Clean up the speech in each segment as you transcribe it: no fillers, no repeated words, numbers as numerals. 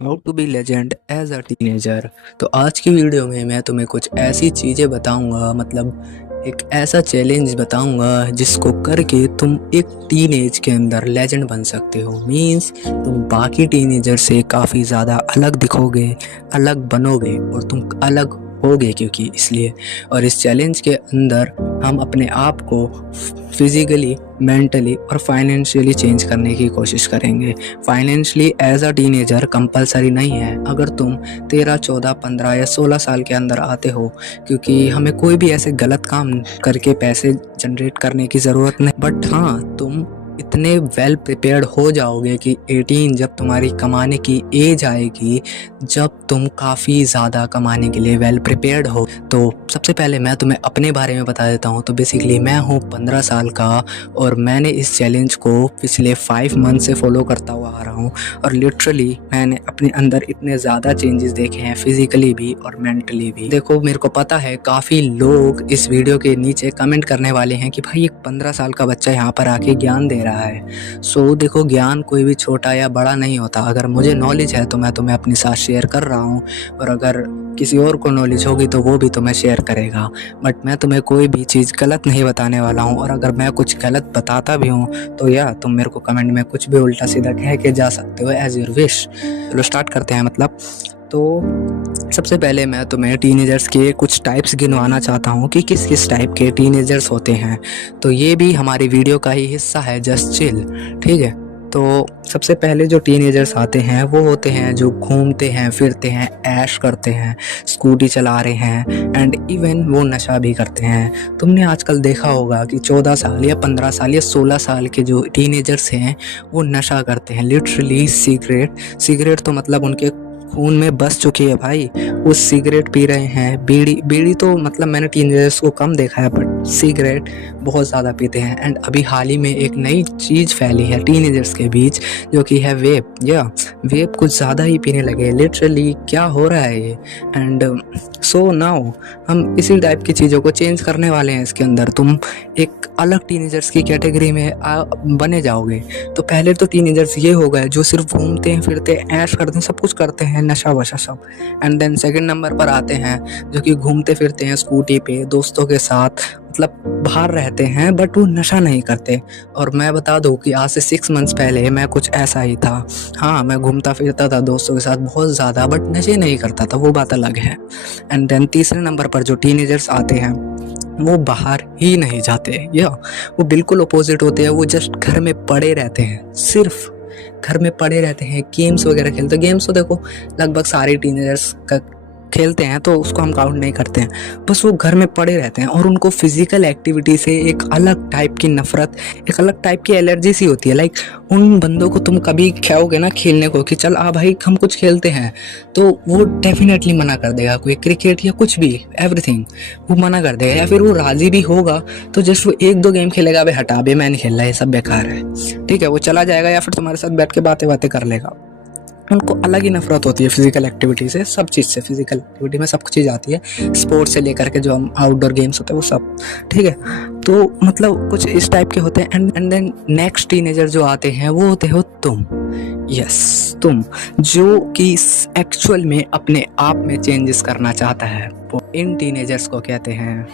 How to be legend as a teenager. तो आज की वीडियो में मैं तुम्हें कुछ ऐसी चीज़ें बताऊंगा, मतलब एक ऐसा चैलेंज बताऊंगा जिसको करके तुम एक टीनेज के अंदर लेजेंड बन सकते हो। मींस तुम बाकी टीनेजर से काफ़ी ज़्यादा अलग दिखोगे, अलग बनोगे और तुम अलग होगे क्योंकि इसलिए। और इस चैलेंज के अंदर हम अपने आप को फिजिकली, मेंटली और फाइनेंशियली चेंज करने की कोशिश करेंगे। Financially as a teenager compulsory नहीं है अगर तुम 13, 14, 15 या 16 साल के अंदर आते हो, क्योंकि हमें कोई भी ऐसे गलत काम करके पैसे जनरेट करने की ज़रूरत नहीं। बट हाँ, तुम इतने वेल प्रिपेयर्ड हो जाओगे कि 18 जब तुम्हारी कमाने की एज आएगी, जब तुम काफ़ी ज़्यादा कमाने के लिए वेल प्रिपेयर्ड हो। तो सबसे पहले मैं तुम्हें अपने बारे में बता देता हूँ। तो बेसिकली मैं हूँ 15 साल का और मैंने इस चैलेंज को पिछले 5 मंथ से फॉलो करता हुआ आ रहा हूँ। और लिटरली मैंने अपने अंदर इतने ज़्यादा चेंजेस देखे हैं, फिजिकली भी और मेंटली भी। देखो, मेरे को पता है काफ़ी लोग इस वीडियो के नीचे कमेंट करने वाले हैं कि भाई एक 15 साल का बच्चा यहाँ पर आके ज्ञान दे रहा है। सो देखो, ज्ञान कोई भी छोटा या बड़ा नहीं होता। अगर मुझे नॉलेज है तो मैं तुम्हें अपने साथ शेयर कर रहा हूँ, और अगर किसी और को नॉलेज होगी तो वो भी तुम्हें शेयर करेगा। बट मैं तुम्हें कोई भी चीज़ गलत नहीं बताने वाला हूँ, और अगर मैं कुछ गलत बताता भी हूँ तो या तुम मेरे को कमेंट में कुछ भी उल्टा सीधा कह के जा सकते हो, एज योर विश। चलो स्टार्ट करते हैं। तो सबसे पहले मैं तुम्हें टीनेजर्स के कुछ टाइप्स गिनवाना चाहता हूँ कि किस किस टाइप के टीनेजर्स होते हैं। तो ये भी हमारी वीडियो का ही हिस्सा है, जस्ट चिल, ठीक है। तो सबसे पहले जो टीनेजर्स आते हैं वो होते हैं जो घूमते हैं, फिरते हैं, ऐश करते हैं, स्कूटी चला रहे हैं, एंड इवन वो नशा भी करते हैं। तुमने आजकल देखा होगा कि 14 साल या 15 साल या 16 साल के जो टीनेजर्स हैं वो नशा करते हैं। लिटरली सिगरेट तो मतलब उनके खून में बस चुकी है भाई। वो सिगरेट पी रहे हैं, बीड़ी तो मतलब मैंने टीनेजर्स को कम देखा है, बट सिगरेट बहुत ज़्यादा पीते हैं। एंड अभी हाल ही में एक नई चीज़ फैली है टीनेजर्स के बीच, जो कि है वेप। वेप कुछ ज़्यादा ही पीने लगे। लिटरली क्या हो रहा है ये। एंड सो नाउ हम इसी टाइप की चीज़ों को चेंज करने वाले हैं इसके अंदर। तुम एक अलग टीनेजर्स की कैटेगरी में बने जाओगे। तो पहले तो टीनेजर्स ये हो गए जो सिर्फ घूमते हैं, फिरते हैं, ऐश करते हैं, सब कुछ करते हैं, नशा वशा सब। एंड देन सेकंड नंबर पर आते हैं जो कि घूमते फिरते हैं स्कूटी पे दोस्तों के साथ, मतलब बाहर रहते हैं बट वो नशा नहीं करते। और मैं बता दूं कि आज से 6 मंथ्स पहले मैं कुछ ऐसा ही था। हाँ, मैं घूमता फिरता था दोस्तों के साथ बहुत ज़्यादा, बट नशे नहीं करता था, वो बात अलग है। एंड देन तीसरे नंबर पर जो टीनेजर्स आते हैं वो बाहर ही नहीं जाते, या वो बिल्कुल अपोजिट होते हैं। वो जस्ट घर में पड़े रहते हैं, सिर्फ घर में पड़े रहते हैं, गेम्स वगैरह खेलते हैं। गेम्स तो देखो लगभग सारे टीनेजर्स का खेलते हैं, तो उसको हम काउंट नहीं करते हैं। बस वो घर में पड़े रहते हैं और उनको फिजिकल एक्टिविटी से एक अलग टाइप की नफरत, एक अलग टाइप की एलर्जी सी होती है। लाइक उन बंदों को तुम कभी कहोगे ना खेलने को कि चल आ भाई हम कुछ खेलते हैं, तो वो डेफिनेटली मना कर देगा। कोई क्रिकेट या कुछ भी, एवरीथिंग वो मना कर देगा। या फिर वो राजी भी होगा तो जस्ट वो 1-2 गेम खेलेगा, भाई हटा बे मैं नहीं खेल रहा, ये सब बेकार है, ठीक है, वो चला जाएगा। या फिर तुम्हारे साथ बैठ के बातें कर लेगा। उनको अलग ही नफरत होती है फिजिकल एक्टिविटी से, सब चीज़ से। फिजिकल एक्टिविटी में सब चीज़ आती है, स्पोर्ट्स से लेकर के जो हम आउटडोर गेम्स होते हैं वो सब, ठीक है। तो मतलब कुछ इस टाइप के होते हैं। एंड देन नेक्स्ट टीनेजर जो आते हैं वो होते हो तुम। यस, तुम जो कि एक्चुअल में अपने आप में चेंजेस करना चाहता है, वो इन टीनेजर्स को कहते हैं।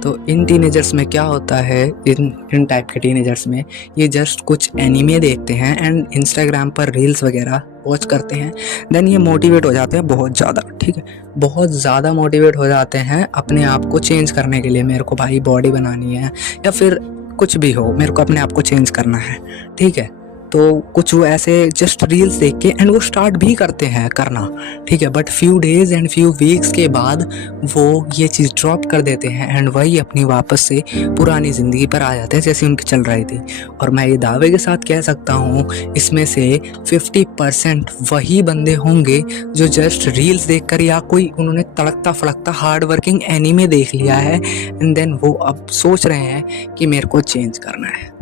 तो इन टीनेजर्स में क्या होता है, इन टाइप के टीनेजर्स में ये जस्ट कुछ एनीमे देखते हैं एंड इंस्टाग्राम पर रील्स वगैरह वॉच करते हैं। देन ये मोटिवेट हो जाते हैं बहुत ज़्यादा, ठीक है, बहुत ज़्यादा मोटिवेट हो जाते हैं अपने आप को चेंज करने के लिए। मेरे को भाई बॉडी बनानी है, या फिर कुछ भी हो, मेरे को अपने आप को चेंज करना है, ठीक है। तो कुछ वो ऐसे जस्ट रील्स देख के एंड वो स्टार्ट भी करते हैं करना, ठीक है। But few days and few weeks के बाद वो ये चीज़ ड्रॉप कर देते हैं एंड वही अपनी वापस से पुरानी ज़िंदगी पर आ जाते हैं जैसे उनकी चल रही थी। और मैं ये दावे के साथ कह सकता हूँ इसमें से 50% वही बंदे होंगे जो जस्ट रील्स देखकर या कोई उन्होंने तड़कता फड़कता हार्ड वर्किंग एनीमे देख लिया है एंड देन वो अब सोच रहे हैं कि मेरे को चेंज करना है।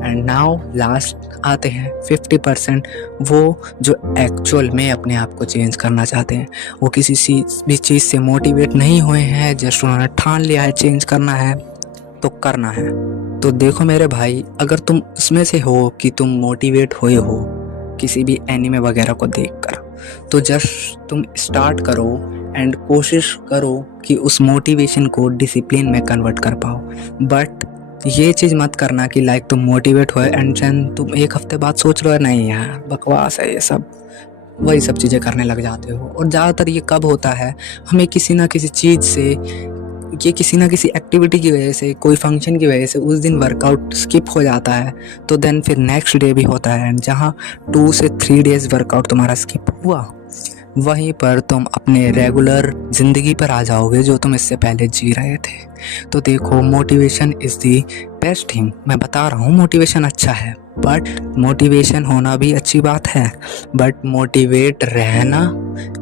एंड नाउ लास्ट आते हैं 50%, वो जो एक्चुअल में अपने आप को चेंज करना चाहते हैं। वो किसी भी चीज़ से मोटिवेट नहीं हुए हैं, जस्ट उन्होंने ठान लिया है चेंज करना है तो करना है। तो देखो मेरे भाई, अगर तुम उसमें से हो कि तुम मोटिवेट हुए हो किसी भी एनिमे वगैरह को देखकर, तो जस्ट तुम स्टार्ट करो एंड कोशिश करो कि उस मोटिवेशन को डिसिप्लिन में कन्वर्ट कर पाओ। बट ये चीज़ मत करना कि लाइक तुम मोटिवेट हो एंड देन तुम एक हफ्ते बाद सोच रहे हो नहीं यार बकवास है ये सब, वही सब चीज़ें करने लग जाते हो। और ज़्यादातर ये कब होता है, हमें किसी ना किसी चीज़ से, ये किसी ना किसी एक्टिविटी की वजह से, कोई फंक्शन की वजह से उस दिन वर्कआउट स्किप हो जाता है, तो देन फिर नेक्स्ट डे भी होता है एंड जहाँ 2 से 3 डेज़ वर्कआउट तुम्हारा स्किप हुआ, वहीं पर तुम अपने रेगुलर ज़िंदगी पर आ जाओगे जो तुम इससे पहले जी रहे थे। तो देखो, motivation is the best thing. मैं बता रहा हूँ मोटिवेशन अच्छा है, बट मोटिवेशन होना भी अच्छी बात है, बट मोटिवेट रहना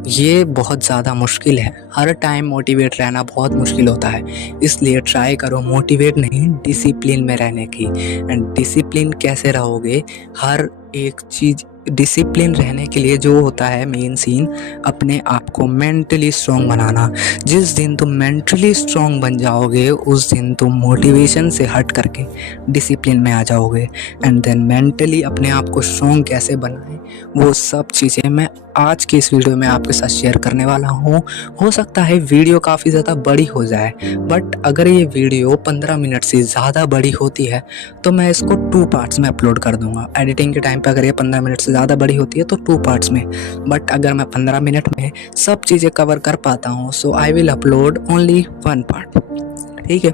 ये बहुत ज़्यादा मुश्किल है। हर टाइम मोटिवेट रहना बहुत मुश्किल होता है, इसलिए ट्राई करो मोटिवेट नहीं, डिसिप्लिन में रहने की। एंड डिसिप्लिन कैसे रहोगे, हर एक चीज़ डिसिप्लिन रहने के लिए जो होता है मेन सीन, अपने आप को मेंटली स्ट्रॉन्ग बनाना। जिस दिन तुम मेंटली स्ट्रॉन्ग बन जाओगे उस दिन तुम मोटिवेशन से हट करके डिसिप्लिन में आ जाओगे। एंड देन मेंटली अपने आप को स्ट्रॉन्ग कैसे बनाएं, वो सब चीज़ें मैं आज के इस वीडियो में आपके साथ शेयर करने वाला हूँ। हो सकता है वीडियो काफ़ी ज़्यादा बड़ी हो जाए, बट अगर ये वीडियो 15 मिनट से ज़्यादा बड़ी होती है तो मैं इसको 2 पार्ट्स में अपलोड कर दूंगा। एडिटिंग के टाइम पे अगर ये 15 मिनट से ज़्यादा बड़ी होती है तो 2 पार्ट्स में, बट अगर मैं 15 मिनट में सब चीज़ें कवर कर पाता हूँ so I will upload only 1 part. ठीक है,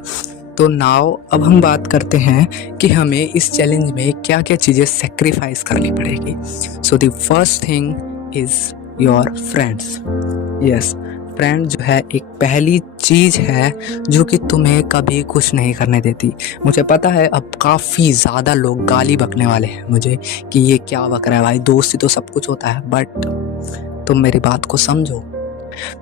तो नाउ अब हम बात करते हैं कि हमें इस चैलेंज में क्या क्या चीज़ें सेक्रीफाइस करनी पड़ेगी। So the first thing is your friends. Yes, friend जो है एक पहली चीज़ है जो कि तुम्हें कभी कुछ नहीं करने देती। मुझे पता है अब काफ़ी ज़्यादा लोग गाली बकने वाले हैं मुझे कि ये क्या बक रहा है भाई, दोस्ती तो सब कुछ होता है, बट तुम मेरी बात को समझो।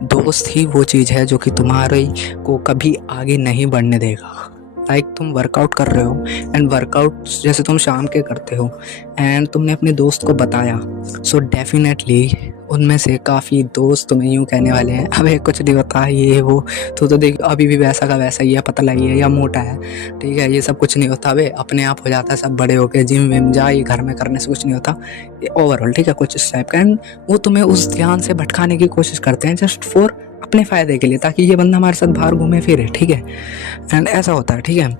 दोस्त ही वो चीज़ है जो कि तुम्हारे को कभी आगे नहीं बढ़ने देगा। लाइक तुम वर्कआउट कर रहे हो एंड वर्कआउट जैसे तुम शाम के करते हो एंड तुमने अपने दोस्त को बताया, सो डेफिनेटली उनमें से काफ़ी दोस्त तुम्हें यूँ कहने वाले हैं अबे कुछ नहीं होता ये वो, तो देख अभी भी वैसा का वैसा ही है, पतला ही है या मोटा है, ठीक है, ये सब कुछ नहीं होता, अबे अपने आप हो जाता है, सब बड़े होके जिम विम जा, ये घर में करने से कुछ नहीं होता, ये ओवरऑल ठीक है कुछ इस टाइप का। एंड वो तुम्हें उस ध्यान से भटकाने की कोशिश करते हैं जस्ट फॉर अपने फ़ायदे के लिए, ताकि ये बंदा हमारे साथ बाहर घूमे फिरे, ठीक है। एंड ऐसा होता है, ठीक है।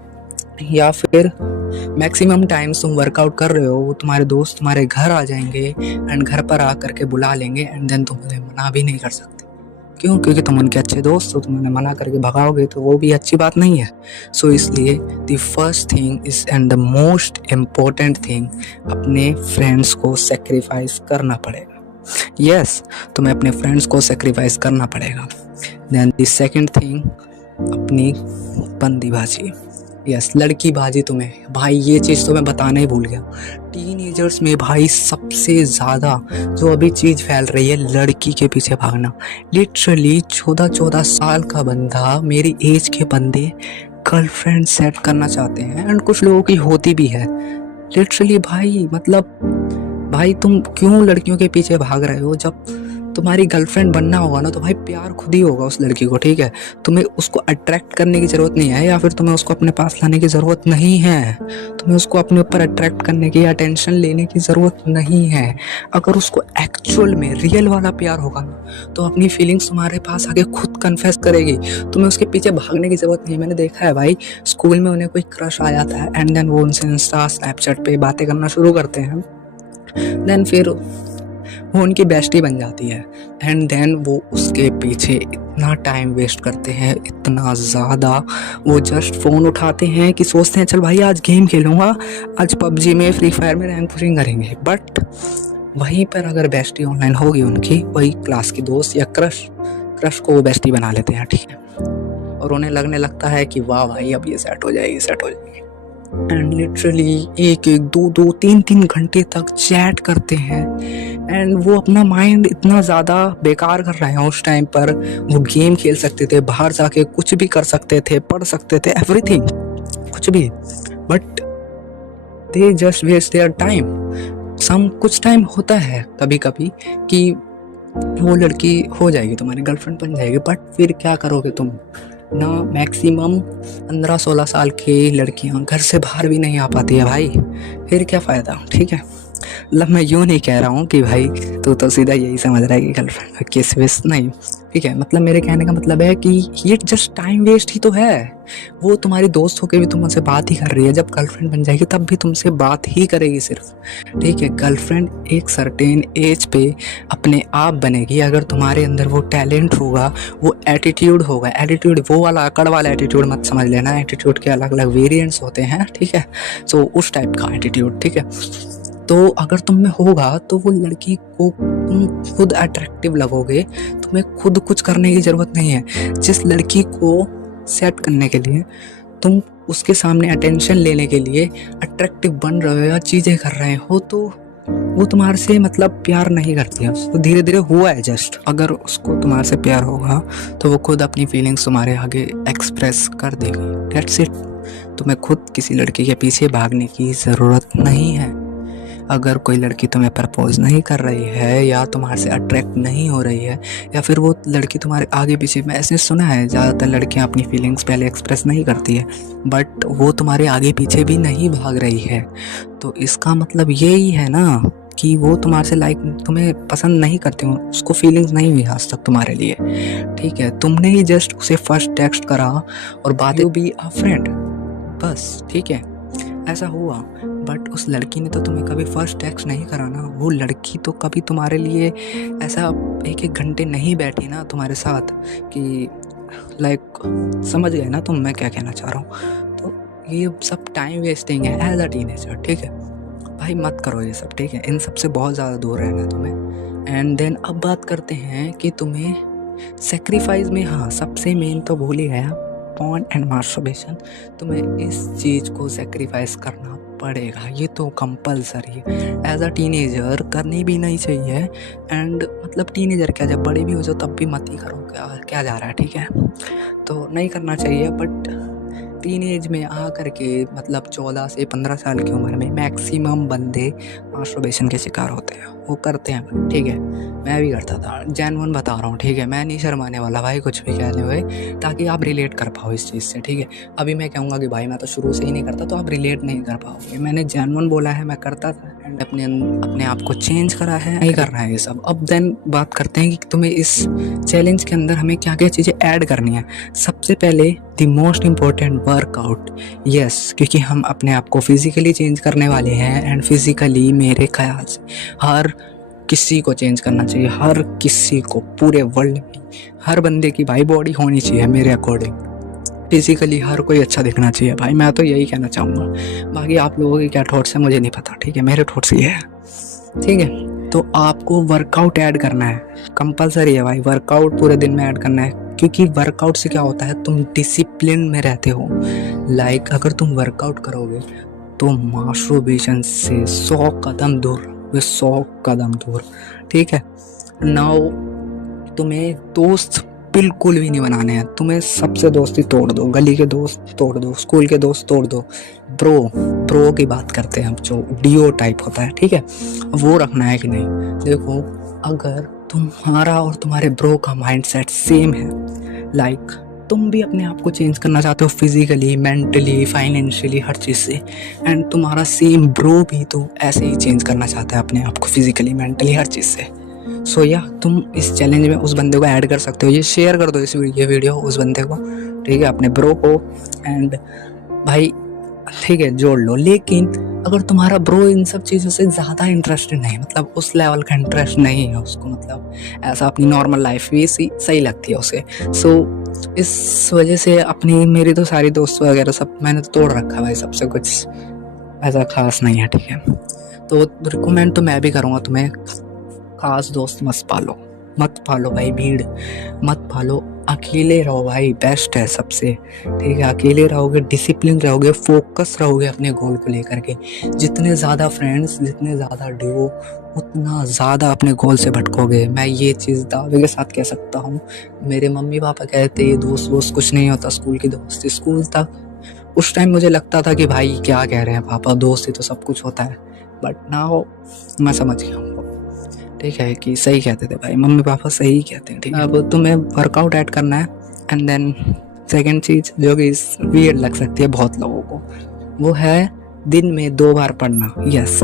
या फिर मैक्सिमम टाइम्स तुम वर्कआउट कर रहे हो, वो तुम्हारे दोस्त तुम्हारे घर आ जाएंगे एंड घर पर आ करके बुला लेंगे एंड देन तुम उन्हें मना भी नहीं कर सकते। क्यों? क्योंकि तुम उनके अच्छे दोस्त हो, तुम उन्हें मना करके भगाओगे तो वो भी अच्छी बात नहीं है। सो इसलिए the first thing is and the most important thing, अपने फ्रेंड्स को सेक्रीफाइस करना पड़ेगा। यस, तुम्हें अपने फ्रेंड्स को सेक्रीफाइस करना पड़ेगा। देन द सेकंड थिंग, अपनी बंदीबाजी। यस, लड़की बाजी। तुम्हें भाई ये चीज़ तो मैं बताना ही भूल गया, टीनेजर्स में भाई सबसे ज़्यादा जो अभी चीज़ फैल रही है लड़की के पीछे भागना। लिटरली 14-14 साल का बंदा, मेरी एज के बंदे गर्लफ्रेंड सेट करना चाहते हैं एंड कुछ लोगों की होती भी है। लिटरली भाई मतलब भाई तुम क्यों लड़कियों के पीछे भाग रहे हो? जब तुम्हारी गर्लफ्रेंड बनना होगा ना तो भाई प्यार खुद ही होगा उस लड़की को, ठीक है। तुम्हें उसको अट्रैक्ट करने की ज़रूरत नहीं है या फिर तुम्हें उसको अपने पास लाने की ज़रूरत नहीं है, तुम्हें उसको अपने ऊपर अट्रैक्ट करने की या अटेंशन लेने की ज़रूरत नहीं है। अगर उसको एक्चुअल में रियल वाला प्यार होगा ना तो अपनी फीलिंग्स तुम्हारे पास आके खुद कन्फेस करेगी, तुम्हें उसके पीछे भागने की ज़रूरत नहीं है। मैंने देखा है भाई, स्कूल में उन्हें कोई क्रश आया था एंड देन वो उनसे इंस्टा स्नैपचैट पे बातें करना शुरू करते हैं, देन फिर वो उनकी बेस्टी बन जाती है एंड देन वो उसके पीछे इतना टाइम वेस्ट करते हैं, इतना ज़्यादा। वो जस्ट फ़ोन उठाते हैं कि सोचते हैं चल भाई आज गेम खेलूँगा, आज पबजी में फ्री फायर में रैंक पुशिंग करेंगे, बट वहीं पर अगर बेस्टी ऑनलाइन होगी उनकी, वही क्लास की दोस्त या क्रश को वो बेस्टी बना लेते हैं, ठीक है। और उन्हें लगने लगता है कि वाह भाई अब ये सेट हो जाएगी। एंड लिटरली 1-1, 2-2, 3-3 घंटे तक चैट करते हैं एंड वो अपना माइंड इतना ज़्यादा बेकार कर रहे हैं। उस टाइम पर वो गेम खेल सकते थे, बाहर जाके कुछ भी कर सकते थे, पढ़ सकते थे, एवरीथिंग, कुछ भी, but they just waste their time. कुछ टाइम होता है कभी कभी कि वो लड़की हो जाएगी, तुम्हारी गर्लफ्रेंड बन जाएगी, बट फिर क्या करोगे तुम? ना मैक्सिमम 15-16 साल की लड़कियां घर से बाहर भी नहीं आ पाती है भाई, फिर क्या फ़ायदा। ठीक है, मतलब मैं यूँ नहीं कह रहा हूँ कि भाई तू तो सीधा यही समझ रहा है कि गर्लफ्रेंड का किस विस नहीं। ठीक है, मतलब मेरे कहने का मतलब है कि ये जस्ट टाइम वेस्ट ही तो है। वो तुम्हारी दोस्त होकर भी तुमसे बात ही कर रही है, जब गर्लफ्रेंड बन जाएगी तब भी तुमसे बात ही करेगी सिर्फ। ठीक है, गर्लफ्रेंड एक सर्टेन एज पे अपने आप बनेगी अगर तुम्हारे अंदर वो टैलेंट होगा, वो एटीट्यूड होगा। एटीट्यूड वो वाला अकड़ वाला एटीट्यूड मत समझ लेना, एटीट्यूड के अलग अलग वेरिएंट्स होते हैं। ठीक है, सो उस टाइप का एटीट्यूड। ठीक है, तो अगर तुम में होगा तो वो लड़की को तुम खुद अट्रैक्टिव लगोगे, तुम्हें खुद कुछ करने की ज़रूरत नहीं है। जिस लड़की को सेट करने के लिए तुम उसके सामने अटेंशन लेने के लिए अट्रैक्टिव बन रहे हो या चीज़ें कर रहे हो, तो वो तुम्हारे से मतलब प्यार नहीं करती है, उसको धीरे धीरे हुआ है जस्ट। अगर उसको तुम्हारे से प्यार होगा तो वो खुद अपनी फीलिंग्स तुम्हारे आगे एक्सप्रेस कर देगी। That's it. तुम्हें खुद किसी लड़की के पीछे भागने की ज़रूरत नहीं है। अगर कोई लड़की तुम्हें प्रपोज नहीं कर रही है या तुम्हारे से अट्रैक्ट नहीं हो रही है या फिर वो लड़की तुम्हारे आगे पीछे, मैं ऐसे सुना है ज़्यादातर लड़कियां अपनी फीलिंग्स पहले एक्सप्रेस नहीं करती है, बट वो तुम्हारे आगे पीछे भी नहीं भाग रही है, तो इसका मतलब यही है ना कि वो तुम्हारे से तुम्हें पसंद नहीं करती हूँ, उसको फीलिंग्स नहीं हुई आज तक तुम्हारे लिए। ठीक है, तुमने ही जस्ट उसे फर्स्ट टेक्स्ट करा और बात बी अ फ्रेंड, बस। ठीक है, ऐसा हुआ, बट उस लड़की ने तो तुम्हें कभी फर्स्ट टेक्स्ट नहीं करा ना। वो लड़की तो कभी तुम्हारे लिए ऐसा 1-1 घंटे नहीं बैठी ना तुम्हारे साथ कि समझ गए ना तुम मैं क्या कहना चाह रहा हूँ। तो ये सब टाइम वेस्टिंग है एज अ टीनेजर। ठीक है भाई, मत करो ये सब। ठीक है, इन सब से बहुत ज़्यादा दूर रहना है तुम्हें। एंड देन अब बात करते हैं कि तुम्हें सेक्रीफाइस में, हाँ सबसे मेन तो भूल ही गया, पॉर्न एंड मास्टरबेशन। तुम्हें इस चीज़ को सेक्रीफाइस करना पड़ेगा, ये तो कंपलसरी है। एज अ टीनेजर करनी भी नहीं चाहिए। एंड मतलब टीनेजर क्या, जब बड़े भी हो जाओ तब भी मत ही करो, क्या जा रहा है। ठीक है, तो नहीं करना चाहिए, बट टीनेज में आ करके मतलब 14 से 15 साल की उम्र में मैक्सिमम बंदे मास्टरबेशन के शिकार होते हैं, वो करते हैं। ठीक है, मैं भी करता था, जेन्युइन बता रहा हूँ। ठीक है, मैं नहीं शर्माने वाला भाई कुछ भी कहने हुए, ताकि आप रिलेट कर पाओ इस चीज़ से। ठीक है, अभी मैं कहूँगा कि भाई मैं तो शुरू से ही नहीं करता, तो आप रिलेट नहीं कर पाओगे। मैंने जेन्युइन बोला है, मैं करता था एंड अपने आप को चेंज करा है, नहीं करना है ये सब। अब देन बात करते हैं कि तुम्हें इस चैलेंज के अंदर हमें क्या क्या चीज़ें ऐड करनी है। सबसे पहले the most important workout. Yes, क्योंकि हम अपने आप को फिज़िकली चेंज करने वाले हैं एंड फिज़िकली मेरे ख्याल से हर किसी को चेंज करना चाहिए, हर किसी को, पूरे वर्ल्ड में हर बंदे की भाई बॉडी होनी चाहिए मेरे अकॉर्डिंग। फिज़िकली हर कोई अच्छा दिखना चाहिए भाई, मैं तो यही कहना चाहूँगा। बाकी आप लोगों के क्या थॉट्स हैं मुझे नहीं पता। ठीक है, मेरे थॉट्स ये है। ठीक है, तो आपको वर्कआउट ऐड करना है, कंपलसरी है भाई। वर्कआउट पूरे दिन में ऐड करना है, क्योंकि वर्कआउट से क्या होता है, तुम डिसिप्लिन में रहते हो। अगर तुम वर्कआउट करोगे तो मास्टरबेशन से 100 कदम दूर, 100 कदम दूर। ठीक है, नाउ तुम्हें दोस्त बिल्कुल भी नहीं बनाने हैं, तुम्हें सबसे दोस्ती तोड़ दो, गली के दोस्त तोड़ दो, स्कूल के दोस्त तोड़ दो। प्रो की बात करते हैं हम, जो डीओ टाइप होता है। ठीक है, वो रखना है कि नहीं। देखो, अगर तुम्हारा और तुम्हारे ब्रो का माइंडसेट सेम है, तुम भी अपने आप को चेंज करना चाहते हो फिजिकली, मेंटली, फाइनेंशियली, हर चीज़ से, एंड तुम्हारा सेम ब्रो भी तो ऐसे ही चेंज करना चाहता है अपने आप को फिजिकली, मेंटली, हर चीज़ से। सो या तुम इस चैलेंज में उस बंदे को ऐड कर सकते हो। ये शेयर कर दो ये वीडियो उस बंदे को, ठीक है, अपने ब्रो को, एंड भाई ठीक है जोड़ लो। लेकिन अगर तुम्हारा ब्रो इन सब चीज़ों से ज़्यादा इंटरेस्टेड नहीं, मतलब उस लेवल का इंटरेस्ट नहीं है उसको, मतलब ऐसा अपनी नॉर्मल लाइफ भी सही लगती है उसे, सो इस वजह से मेरी तो सारी दोस्त वगैरह सब मैंने तो तोड़ रखा है भाई, सबसे कुछ ऐसा खास नहीं है। ठीक है, तो रिकमेंड तो मैं भी करूँगा तुम्हें, खास दोस्त मत पालो भाई, भीड़ मत पालो, अकेले रहो भाई, बेस्ट है सबसे। ठीक है, अकेले रहोगे, डिसिप्लिन रहोगे, फोकस रहोगे अपने गोल को लेकर के। जितने ज़्यादा फ्रेंड्स, जितने ज़्यादा डुओ, उतना ज़्यादा अपने गोल से भटकोगे। मैं ये चीज़ दावे के साथ कह सकता हूँ। मेरे मम्मी पापा कहते ये दोस्त कुछ नहीं होता, स्कूल की दोस्ती, स्कूल तक उस टाइम मुझे लगता था कि भाई क्या कह रहे हैं पापा, दोस्ती तो सब कुछ होता है, बट नाउ मैं समझ गया हूँ, ठीक है, कि सही कहते थे भाई, मम्मी पापा सही कहते हैं। ठीक है, अब तुम्हें वर्कआउट ऐड करना है एंड देन सेकंड चीज़ जो कि वियर्ड लग सकती है बहुत लोगों को, वो है दिन में 2 बार पढ़ना। यस,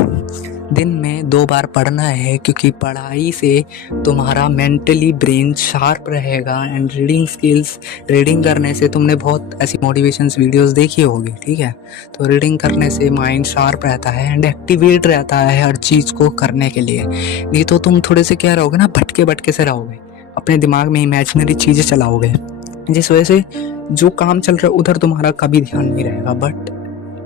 दिन में 2 बार पढ़ना है, क्योंकि पढ़ाई से तुम्हारा मेंटली ब्रेन शार्प रहेगा एंड रीडिंग स्किल्स, रीडिंग करने से तुमने बहुत ऐसी मोटिवेशंस वीडियोस देखी होगी, ठीक है। तो रीडिंग करने से माइंड शार्प रहता है एंड एक्टिवेट रहता है हर चीज़ को करने के लिए। नहीं तो तुम थोड़े से क्या रहोगे ना, भटके भटके से रहोगे, अपने दिमाग में इमेजिनरी चीज़ें चलाओगे, जिस वजह से जो काम चल रहा है उधर तुम्हारा कभी ध्यान नहीं रहेगा। बट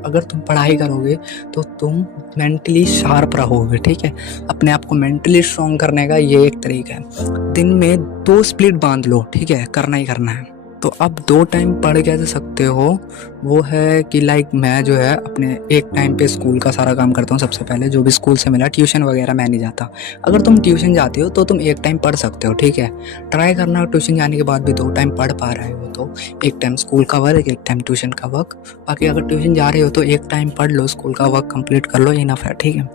अगर तुम पढ़ाई करोगे तो तुम मेंटली शार्प रहोगे, ठीक है। अपने आप को मेंटली स्ट्रॉन्ग करने का ये एक तरीका है। दिन में 2 स्प्लिट बांध लो, ठीक है, करना ही करना है। तो अब 2 टाइम पढ़ कैसे सकते हो, वो है कि लाइक मैं जो है अपने एक टाइम पे स्कूल का सारा काम करता हूँ। सबसे पहले जो भी स्कूल से मिला, ट्यूशन वगैरह मैं नहीं जाता। अगर तुम ट्यूशन जाते हो तो तुम एक टाइम पढ़ सकते हो, ठीक है। ट्राई करना ट्यूशन जाने के बाद भी 2 टाइम पढ़ पा रहे हो तो एक टाइम स्कूल का वर्क, एक टाइम ट्यूशन का वर्क। बाकी अगर ट्यूशन जा रहे हो तो एक टाइम पढ़ लो, स्कूल का वर्क कंप्लीट कर लो, इनफ है, ठीक है।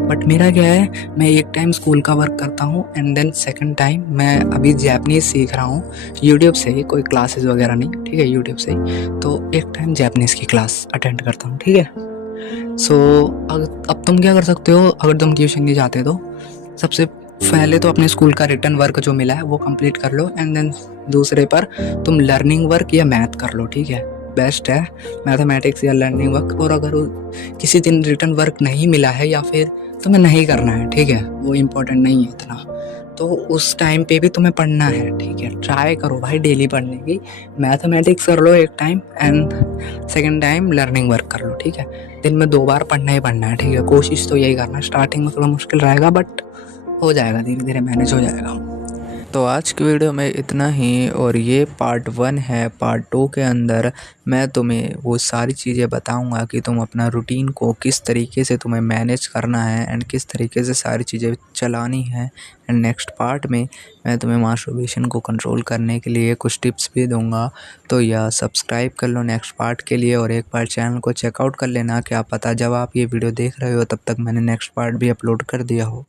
बट मेरा क्या है, मैं एक टाइम स्कूल का वर्क करता हूँ एंड देन सेकंड टाइम मैं अभी जापानीज़ सीख रहा हूँ यूट्यूब से ही, कोई क्लासेस वगैरह नहीं, ठीक है, यूट्यूब से ही। तो एक टाइम जापानीज़ की क्लास अटेंड करता हूँ, ठीक है। सो अब तुम क्या कर सकते हो, अगर तुम ट्यूशन नहीं जाते तो सबसे पहले तो अपने स्कूल का रिटर्न वर्क जो मिला है वो कंप्लीट कर लो एंड देन दूसरे पर तुम लर्निंग वर्क या मैथ कर लो, ठीक है। बेस्ट है मैथमेटिक्स या लर्निंग वर्क। और अगर किसी दिन रिटर्न वर्क नहीं मिला है या फिर तुम्हें नहीं करना है, ठीक है, वो इम्पोर्टेंट नहीं है इतना, तो उस टाइम पे भी तुम्हें पढ़ना है, ठीक है। ट्राई करो भाई डेली पढ़ने की। मैथमेटिक्स कर लो एक time and second time learning work कर लो, ठीक है। दिन में 2 बार पढ़ना ही पढ़ना है, ठीक है। कोशिश तो यही करना, स्टार्टिंग में थोड़ा मुश्किल रहेगा बट हो जाएगा, धीरे धीरे मैनेज हो जाएगा। तो आज की वीडियो में इतना ही, और ये पार्ट 1 है। पार्ट 2 के अंदर मैं तुम्हें वो सारी चीज़ें बताऊंगा कि तुम अपना रूटीन को किस तरीके से तुम्हें मैनेज करना है एंड किस तरीके से सारी चीज़ें चलानी है। एंड नेक्स्ट पार्ट में मैं तुम्हें मास्टरबेशन को कंट्रोल करने के लिए कुछ टिप्स भी दूंगा। तो या सब्सक्राइब कर लो नेक्स्ट पार्ट के लिए, और एक बार चैनल को चेकआउट कर लेना, क्या पता जब आप ये वीडियो देख रहे हो तब तक मैंने नेक्स्ट पार्ट भी अपलोड कर दिया हो।